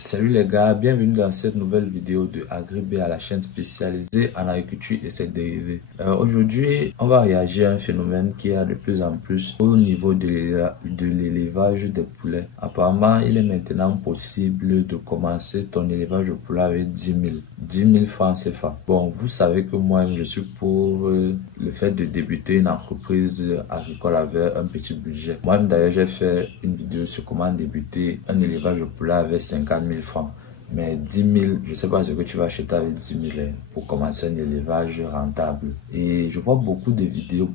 Salut les gars, bienvenue dans cette nouvelle vidéo de AgriB, à la chaîne spécialisée en agriculture et ses dérivés. Aujourd'hui, on va réagir à un phénomène qui a de plus en plus au niveau de l'élevage des poulets. Apparemment, il est maintenant possible de commencer ton élevage de poulets avec 10 000 francs CFA. Bon, vous savez que moi, je suis pour le fait de débuter une entreprise agricole avec un petit budget. Moi-même, d'ailleurs, j'ai fait une vidéo sur comment débuter un élevage de poulets avec 50 000 francs. Mais 10 000, je ne sais pas ce que tu vas acheter avec 10 000 pour commencer un élevage rentable. Et je vois beaucoup de vidéos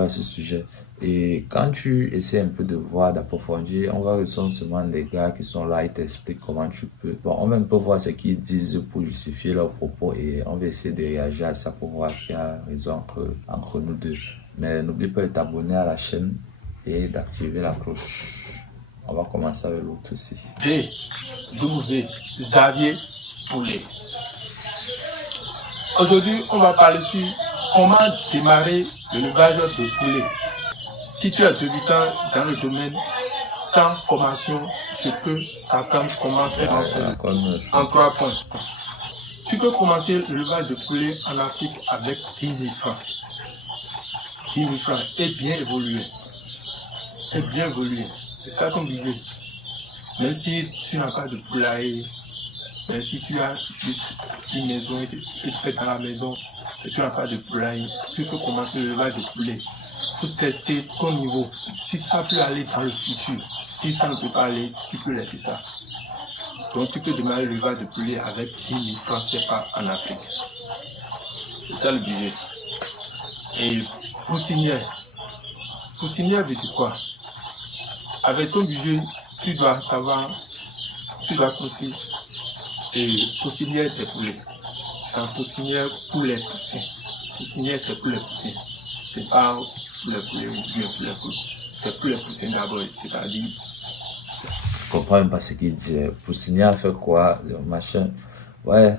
à ce sujet. Et quand tu essaies un peu de voir, d'approfondir, on va recevoir seulement des gars qui sont là, ils t'expliquent comment tu peux. Bon, on va un peu voir ce qu'ils disent pour justifier leurs propos et on va essayer de réagir à ça pour voir qui a raison entre nous deux. Mais n'oublie pas de t'abonner à la chaîne et d'activer la cloche. On va commencer avec l'autre aussi. VW Xavier Poulet. Aujourd'hui, on va parler sur comment démarrer l'élevage de poulets. Si tu es débutant dans le domaine sans formation, je peux t'apprendre comment faire en 3 points. Tu peux commencer l'élevage de poulets en Afrique avec 10 000 francs. 10 000 francs et bien évoluer. C'est ça ton budget. Même si tu n'as pas de poulailler, même si tu as juste une maison et tu te fais dans la maison et tu n'as pas de poulailler, tu peux commencer l'élevage de poulet pour tester ton niveau. Si ça peut aller dans le futur, si ça ne peut pas aller, tu peux laisser ça. Donc tu peux démarrer l'élevage de poulet avec 10 000 francs CFA en Afrique. C'est ça le budget. Et poussinière veut dire quoi? Avec ton budget, tu dois savoir, tu dois pousser et poussinière des poulets. C'est un poussinière pour les poussins. Poussinière, c'est pour les poussins. C'est pas pour les poulets ou bien pour les poules. C'est pour les poussins d'abord, c'est-à-dire. Je comprends même pas ce qu'il dit. Poussinière fait quoi? Machin. Ouais.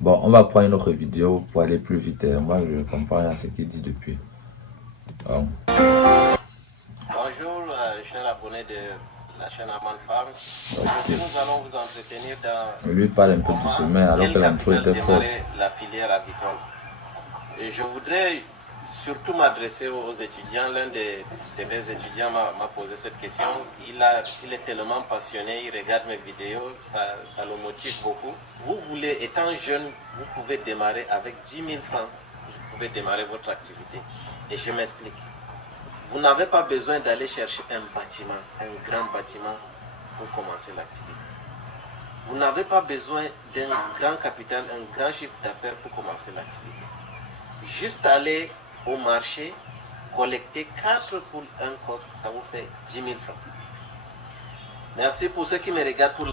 Bon, on va prendre une autre vidéo pour aller plus vite. Moi, je comprends rien à ce qu'il dit depuis. Bon. Bonjour, chers abonnés de la chaîne Aman Farms. Aujourd'hui, nous allons vous entretenir dans. Lui parle un peu doucement alors que l'intro était fort. La filière avicole. Et je voudrais surtout m'adresser aux étudiants. L'un des mes étudiants m'a posé cette question. Il est tellement passionné, il regarde mes vidéos, ça le motive beaucoup. Vous voulez, étant jeune, vous pouvez démarrer avec 10 000 francs. Vous pouvez démarrer votre activité. Et je m'explique. Vous n'avez pas besoin d'aller chercher un bâtiment, un grand bâtiment pour commencer l'activité. Vous n'avez pas besoin d'un grand capital, un grand chiffre d'affaires pour commencer l'activité. Juste aller au marché, collecter 4 poules, un coq, ça vous fait 10 000 francs. Merci pour ceux qui me regardent pour...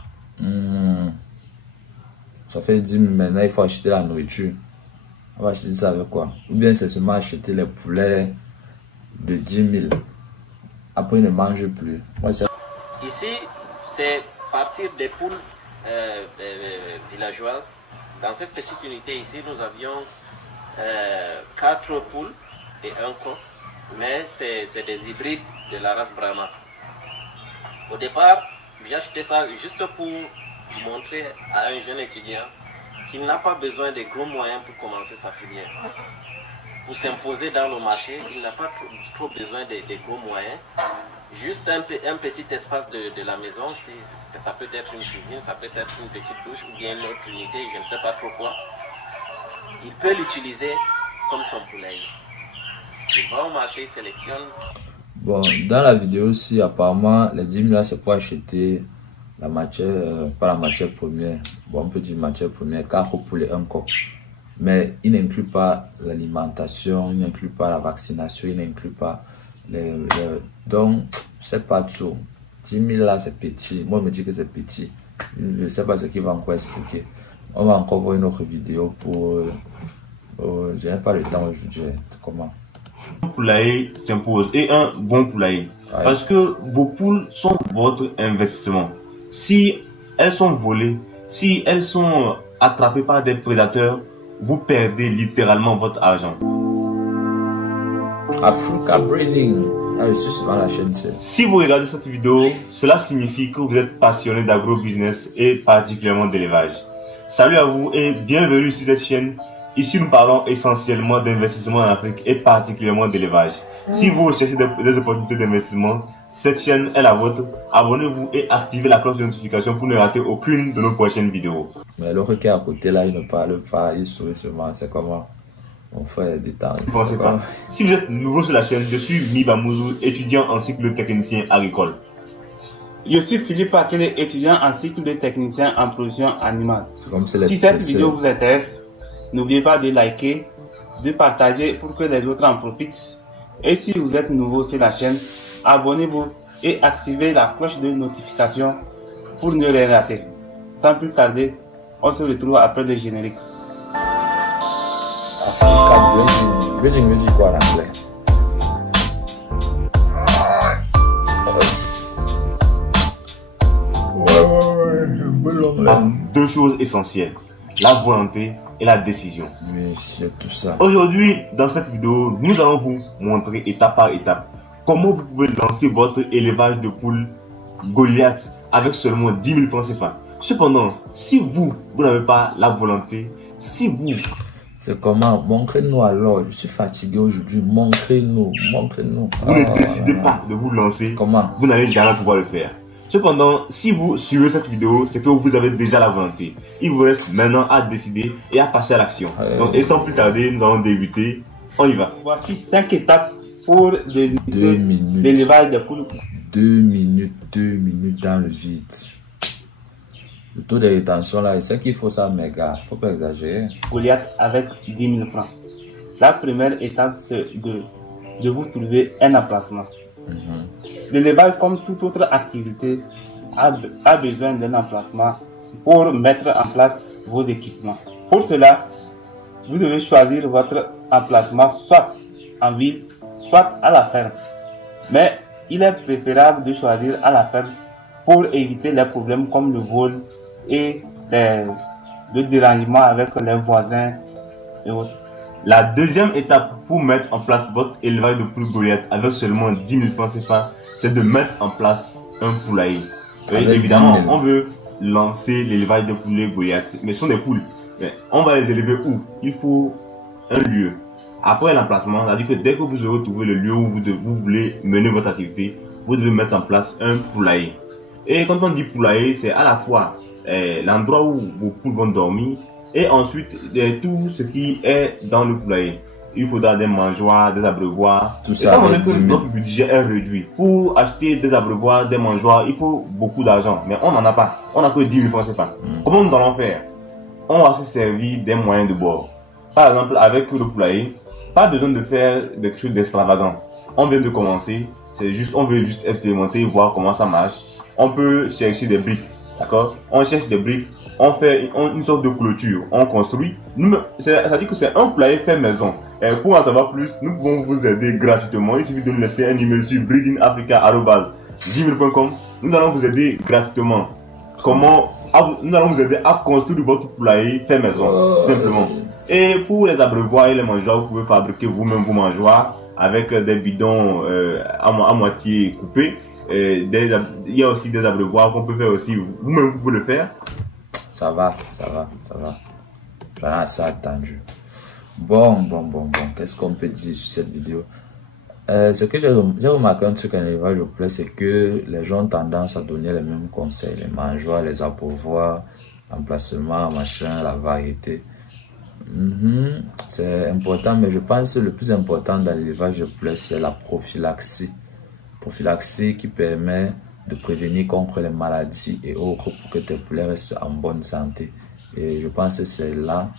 Ça fait 10 000, maintenant il faut acheter la nourriture. On va acheter ça avec quoi? Ou bien c'est seulement acheter les poulets de 10 000. Après, il ne mange plus. Ici, c'est partir des poules villageoises. Dans cette petite unité ici, nous avions 4 poules et un coq. Mais c'est des hybrides de la race Brahma. Au départ, j'ai acheté ça juste pour montrer à un jeune étudiant qu'il n'a pas besoin de gros moyens pour commencer sa filière. Pour s'imposer dans le marché, il n'a pas trop besoin de gros moyens. Juste un petit espace de la maison, ça peut être une cuisine, ça peut être une petite douche ou bien une autre unité, je ne sais pas trop quoi. Il peut l'utiliser comme son poulailler. Il va au marché, il sélectionne. Bon, dans la vidéo aussi, apparemment, les 10 000 là, c'est pour acheter la matière, pas la matière première. Bon, on peut dire matière première, 4 poules et un coq. Mais il n'inclut pas l'alimentation, il n'inclut pas la vaccination, il n'inclut pas donc, c'est pas tout. 10 000 là, c'est petit. Moi, je me dis que c'est petit. Je ne sais pas ce qu'il va encore expliquer. On va encore voir une autre vidéo pour... je n'ai pas le temps aujourd'hui. Comment? Un poulailler s'impose et un bon poulailler. Ouais. Parce que vos poules sont votre investissement. Si elles sont volées, si elles sont attrapées par des prédateurs, vous perdez littéralement votre argent. Africa Breeding. Ah, je suis sur la chaîne C. Si vous regardez cette vidéo, cela signifie que vous êtes passionné d'agro-business et particulièrement d'élevage. Salut à vous et bienvenue sur cette chaîne. Ici, nous parlons essentiellement d'investissement en Afrique et particulièrement d'élevage. Si vous recherchez des opportunités d'investissement, cette chaîne est la vôtre. Abonnez-vous et activez la cloche de notification pour ne rater aucune de nos prochaines vidéos. Mais l'autre qui est à côté là, il ne parle pas, il sourit seulement. C'est comment on fait des temps. Si vous êtes nouveau sur la chaîne, je suis Miba Mouzou, étudiant en cycle de technicien agricole. Je suis Philippe Akele, étudiant en cycle de technicien en production animale. Si cette vidéo vous intéresse, n'oubliez pas de liker, de partager pour que les autres en profitent. Et si vous êtes nouveau sur la chaîne, abonnez-vous et activez la cloche de notification pour ne rien rater. Sans plus tarder, on se retrouve après le générique. Bridging veut dire quoi en anglais? Deux choses essentielles, la volonté et la décision. Oui, c'est tout ça. Aujourd'hui, dans cette vidéo, nous allons vous montrer étape par étape comment vous pouvez lancer votre élevage de poules Goliath avec seulement 10 000 francs CFA. Cependant, si vous n'avez pas la volonté, si vous... C'est comment? Montrez-nous alors. Je suis fatigué aujourd'hui. Montrez-nous. Montrez-nous. Vous ne décidez pas de vous lancer. Comment? Vous n'allez jamais pouvoir le faire. Cependant, si vous suivez cette vidéo, c'est que vous avez déjà la volonté. Il vous reste maintenant à décider et à passer à l'action. Donc, et sans plus tarder, nous allons débuter. On y va. Voici 5 étapes pour l'élevage des poules. 2 minutes dans le vide. Le taux de rétention là, c'est qu'il faut ça, mes gars. Faut pas exagérer. Goliath avec 10 000 francs. La première étape, c'est de vous trouver un emplacement. L'élevage, comme toute autre activité, a besoin d'un emplacement pour mettre en place vos équipements. Pour cela, vous devez choisir votre emplacement soit en ville, soit à la ferme. Mais il est préférable de choisir à la ferme pour éviter les problèmes comme le vol et le dérangement avec les voisins et autres. La deuxième étape pour mettre en place votre élevage de poules Goliath avec seulement 10 000 francs CFA, c'est de mettre en place un poulailler. Et évidemment, on veut lancer l'élevage de poulets Goliath, mais ce sont des poules. Mais on va les élever où? Il faut un lieu. Après l'emplacement, c'est-à-dire que dès que vous aurez trouvé le lieu où vous voulez mener votre activité, vous devez mettre en place un poulailler. Et quand on dit poulailler, c'est à la fois l'endroit où vos poules vont dormir et ensuite tout ce qui est dans le poulailler. Il faudra des mangeoires, des abreuvoirs. Tout ça. Notre budget est réduit. Pour acheter des abreuvoirs, des mangeoires, il faut beaucoup d'argent. Mais on n'en a pas. On n'a que 10 000 francs CFA. Comment nous allons faire? On va se servir des moyens de bord. Par exemple, avec le poulailler, pas besoin de faire des choses d'extravagant. On vient de commencer. On veut juste expérimenter, voir comment ça marche. On peut chercher des briques. D'accord? On cherche des briques. On fait une sorte de clôture, on construit. Ça dit que c'est un poulailler fait maison. Et pour en savoir plus, nous pouvons vous aider gratuitement. Il suffit de nous laisser un email sur breedingafrica@10000.com. Nous allons vous aider gratuitement. Nous allons vous aider à construire votre poulailler fait maison, simplement. Et pour les abreuvoirs et les mangeoires, vous pouvez fabriquer vous-même vos mangeoires avec des bidons à moitié coupés. Il y a aussi des abreuvoirs qu'on peut faire aussi. Vous-même, vous pouvez le faire. Ça va. J'en ai assez attendu. Bon. Qu'est-ce qu'on peut dire sur cette vidéo? Ce que j'ai remarqué un truc en élevage au poulet, c'est que les gens ont tendance à donner les mêmes conseils. Les mangeoires, les abreuvoirs, l'emplacement, machin, la variété. C'est important, mais je pense que le plus important dans l'élevage de poulet, c'est la prophylaxie. Prophylaxie qui permet de prévenir contre les maladies et autres pour que tes poulets restent en bonne santé. Et je pense que c'est là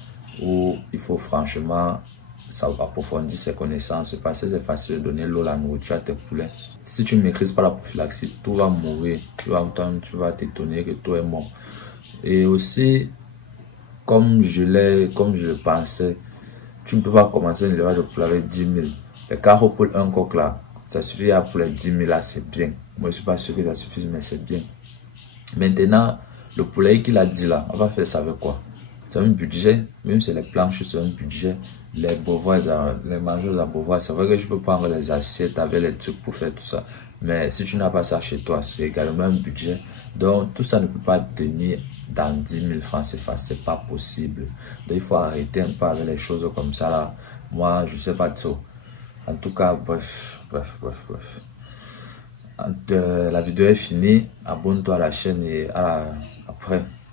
où il faut franchement approfondir ses connaissances, parce que c'est facile de donner l'eau, la nourriture à tes poulets. Si tu ne maîtrises pas la prophylaxie, tout va mourir. Tu vas t'étonner que tout est mort. Et aussi, comme je le pensais, tu ne peux pas commencer un élevage de poulet avec 10 000. Les carreaux pour un coq là, ça suffit pour les 10 000 là, c'est bien. Moi, je ne suis pas sûr que ça suffise, mais c'est bien. Maintenant, le poulet qu'il a dit là, on va faire ça avec quoi? C'est un budget, même si les planches, c'est un budget. les Beauvois, les mangeurs à Beauvois, c'est vrai que je peux prendre les assiettes avec les trucs pour faire tout ça. Mais si tu n'as pas ça chez toi, c'est également un budget. Donc, tout ça ne peut pas tenir dans 10 000 francs CFA, c'est pas possible. Donc, il faut arrêter un peu avec les choses comme ça là. Moi, je sais pas trop. En tout cas, bref. La vidéo est finie. Abonne-toi à la chaîne et après.